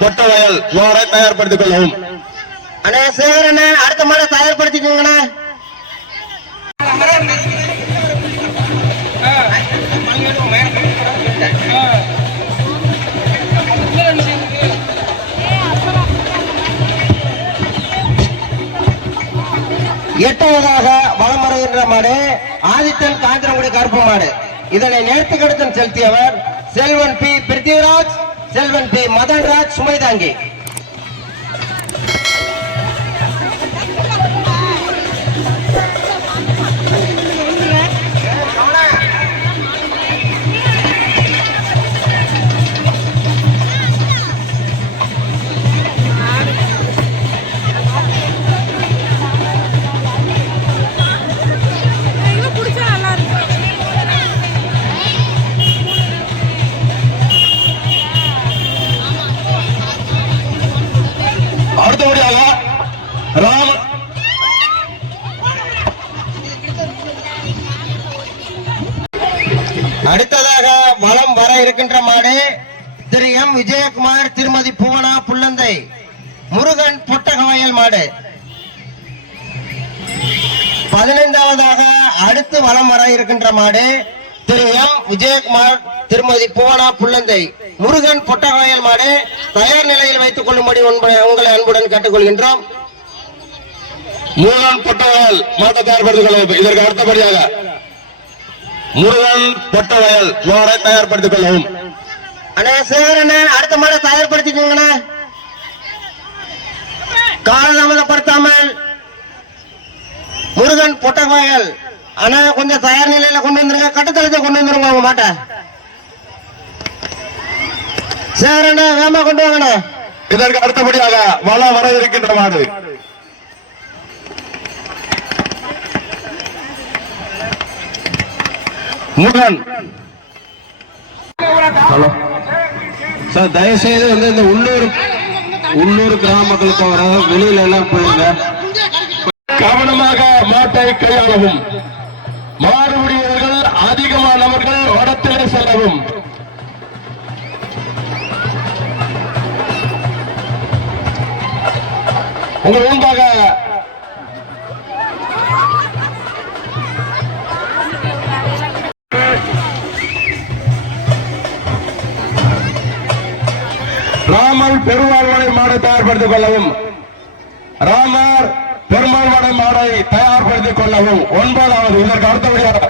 பொட்ட வயல் மாடை தயார்படுத்திக் கொள்ளவும். அண்ணா சேகரண்ணே அடுத்த மாடை தயார்படுத்திக்கோங்கண்ணே. எட்டாவதாக வலம் வருகின்ற மாடு ஆதித்தன் காந்திரங்குடி கருப்பு மாடு. இதனை நேர்த்து கடத்தன் செலுத்தியவர் செல்வன் பி பிருத்திவிராஜ். செல்வன் பி மதன்ராஜ் சுமைதாங்கி. ராம அடுத்ததாக வலம் வர இருக்கின்ற மாடு திரு எம் விஜயகுமார் திருமதி புவனா புள்ளந்தை முருகன் பொட்டகவயல் மாடு. பதினைந்தாவதாக அடுத்து வளம் வர இருக்கின்ற மாடு திரு எம் விஜயகுமார் திருமதி புவனா புள்ளந்தை முருகன் பொட்டகவயல் மாடு தயார் நிலையில் வைத்துக் கொள்ளும்படி உங்களை அன்புடன் கேட்டுக்கொள்கின்றோம். முருகன் பொட்ட வயல் மாட்டை தயார்படுத்திக் கொள்ளவும் இதற்கு அடுத்தபடியாக முருகன் பொட்ட வயல் மாடை தயார்படுத்திக் கொள்ளவும். அண்ணா சேகரண்ணே அடுத்த மாடை தயார்படுத்திக்கோங்கண்ணே. காலதாமதப்படுத்தாமல் முருகன் பொட்டகோயல் அண்ணா கொஞ்சம் தயார் நிலையில கொண்டு வந்துருங்க. கட்டுத்தளத்தை கொண்டு வந்துருங்க உங்க மாட்டை. சேகரண்ணே வேமா கொண்டு வாங்கண்ணே. இதற்கு அடுத்தபடியாக வள வர இருக்கின்ற மாடு. முருகன். ஹலோ. சார் தயவுசெய்து வந்து இந்த உள்ளூர் உள்ளூர் கிராம மக்கள் தவிர வெளியில எல்லாம் போயிருங்க. கவனமாக மாட்டை கையாளவும். மாறுபடியவர்கள் அதிகமானவர்கள் வடத்திலே செல்லவும். உங்கள் முன்பாக ராமல் பெருவாழ்வனை மாடை தயார்படுத்திக் கொள்ளவும். ராமர் பெருமாள்வடை மாடை தயார்படுத்திக் கொள்ளவும். ஒன்பதாவது இதற்கு அடுத்தபடியாக.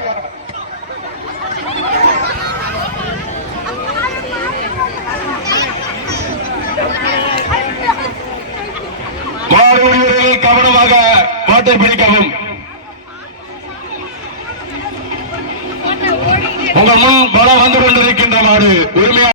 மாடு கவனமாக மாட்டை பிடிக்கவும். உங்கள் முன் பலம் வந்து கொண்டிருக்கின்ற மாடு உரிமையாக